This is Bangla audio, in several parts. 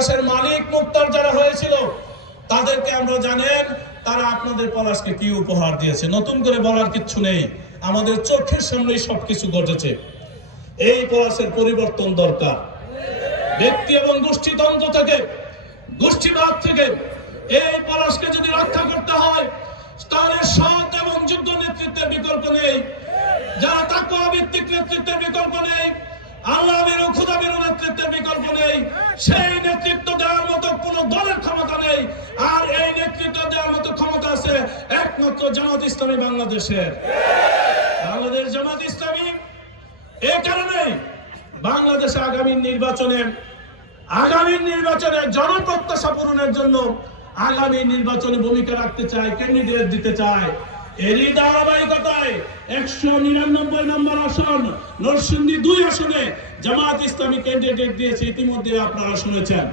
পলাশের মালিক মুক্তার যারা হয়েছিল, তাদেরকে আমরা জানেন, তারা আপনাদের পলাশকে কি উপহার দিয়েছে। নতুন করে বলার কিচ্ছু নেই। আমাদের চোখের সামনেই সবকিছু ঘটেছে। এই পলাশের পরিবর্তন দরকার। ব্যক্তি এবং গোষ্ঠীতন্ত্র থেকে, গোষ্ঠীবাদ থেকে এই পলাশকে যদি রক্ষা করতে হয়, তাহলে সৎ এবং যোগ্য নেতৃত্বের বিকল্প নেই। যারা তাকুয়া ভিত্তিক নেতৃত্বের বিকল্প নেই, আল্লাহ খুদা নেতৃত্বের বিকল্প নেই। সেই নেতৃত্ব দেওয়ার মতো কোন দলের ক্ষমতা নেই। আর এই নেতৃত্ব দেওয়ার মতো ক্ষমতা আছে একমাত্র জামাত ইসলামী বাংলাদেশের। বাংলাদেশ জামাত ইসলামী এই কারণে বাংলাদেশে আগামী নির্বাচনে আগামী নির্বাচনে জনপ্রত্যাশা পূরণের জন্য আগামী নির্বাচনে ভূমিকা রাখতে চায় ক্যান্ডিডেট দিতে চায়। এরই ধারাবাহিকতায় একশো নিরানব্বই নম্বর আসন, নরসিংদী দুই আসনে জামাত ইসলামী ক্যান্ডিডেট দিয়েছে। ইতিমধ্যে আপনারা শুনেছেন।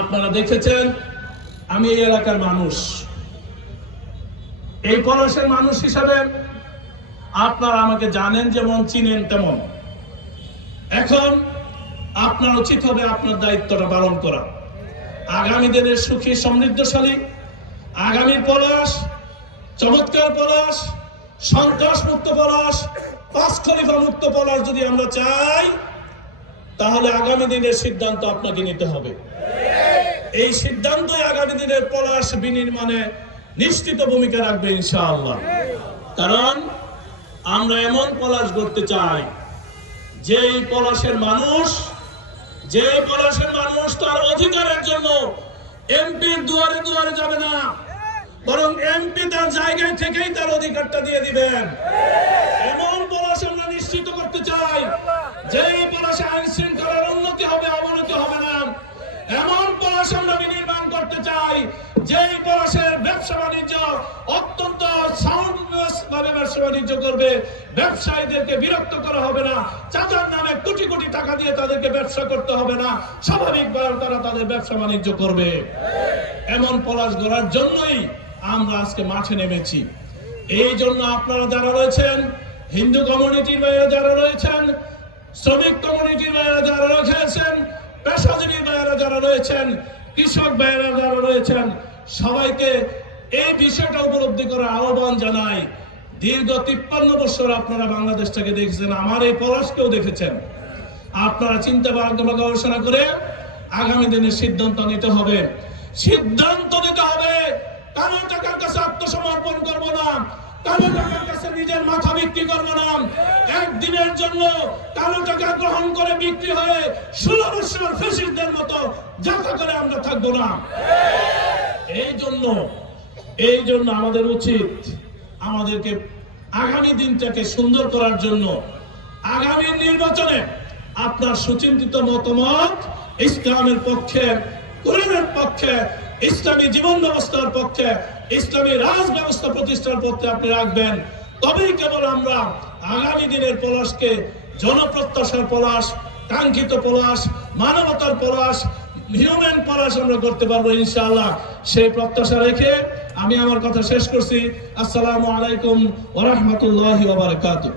আপনারা দেখেছেন, আমি এই এলাকার মানুষ। এই পলাশের মানুষ হিসাবে আপনারা আমাকে জানেন যেমন, চিনেন তেমন। এখন আপনার উচিত হবে আপনার দায়িত্বটা পালন করা। আগামী দিনের সুখী, সমৃদ্ধশালী, আগামী পলাশ চমৎকার পলাশ সন্ত্রাস মুক্ত পলাশ, পাঁচ খলিফা মুক্ত পলাশ যদি আমরা চাই, তাহলে আগামী দিনের সিদ্ধান্ত আপনাকে নিতে হবে। এই সিদ্ধান্তই আগামী দিনের পলাশ বিনির্মাণে নিশ্চিত ভূমিকা রাখবে ইনশাআল্লাহ। কারণ আমরা এমন পলাশ করতে চাই যে পলাশের মানুষ যে পলাশের মানুষ তার অধিকারের জন্য এমপির দুয়ারে দুয়ারে যাবে না। এমপি তার জায়গায় থেকেই তার অধিকারটা দিয়ে দিবেন। এমন পলাশ আমরা নিশ্চিত করতে চাই যে পলাশে আইন শৃঙ্খলার উন্নতি হবে, অবনতি হবে না। এমন পলাশ আমরা করতে চাই যে এই পলাশের ব্যবসা বাণিজ্য অত্যন্ত ভাবে ব্যবসা বাণিজ্য করবে। ব্যবসায়ীদেরকে বিরক্ত করা হবে না। চাঁদার নামে কোটি কোটি টাকা দিয়ে তাদেরকে ব্যবসা করতে হবে না। স্বাভাবিকভাবে তারা তাদের ব্যবসা বাণিজ্য করবে। এমন পলাশ গড়ার জন্যই আমরা আজকে মাঠে নেমেছি। এই জন্য আপনারা যারা রয়েছেন, হিন্দু কমিউনিটির বাইরে যারা রয়েছেন, শ্রমিক কমিউনিটির বাইরে যারা রয়েছেন, পেশাজীবী ভাইয়েরা যারা রয়েছেন, কৃষক ভাইয়েরা যারা রয়েছেন, সবাইকে এই বিষয়টা উপলব্ধি করার আহ্বান জানাই। দীর্ঘ তিপ্পান্ন বছর আপনারা বাংলাদেশটাকে দেখেছেন, আমার এই পলাশকেও দেখেছেন। আপনারা চিন্তা ভাবনা গবেষণা করে আগামী দিনের সিদ্ধান্ত নিতে হবে। সিদ্ধান্ত নিতে হবে কারও টাকার কাছে আত্মসমর্পণ না। কারও টাকার কাছে নিজের মাথা বিক্রি না। একদিনের জন্য টাকা গ্রহণ করে বিক্রি হয়ে ষোলো বছর ফেসিসদের মতো যাতা করে আমরা থাকব না। এই জন্য এই জন্য আমাদের উচিত আমাদেরকে আগামী দিনটাকে সুন্দর করার জন্য আগামী নির্বাচনে আপনার সুচিন্তিত মতামত ইসলামের পক্ষে, কোরআনের পক্ষে ইসলামী জীবন ব্যবস্থার পক্ষে, ইসলামী রাজ ব্যবস্থা প্রতিষ্ঠার পক্ষে আপনি রাখবেন। তবেই কেবল আমরা আগামী দিনের পলাশকে, জনপ্রত্যাশার পলাশ, কাঙ্ক্ষিত পলাশ, মানবতার পলাশ হিউম্যান পলাশ আমরা করতে পারব ইনশাআল্লাহ। সেই প্রত্যাশা রেখে আমি আমার কথা শেষ করছি। আসসালামু আলাইকুম ওরহমতুল্লাহ বারাকাতুহ।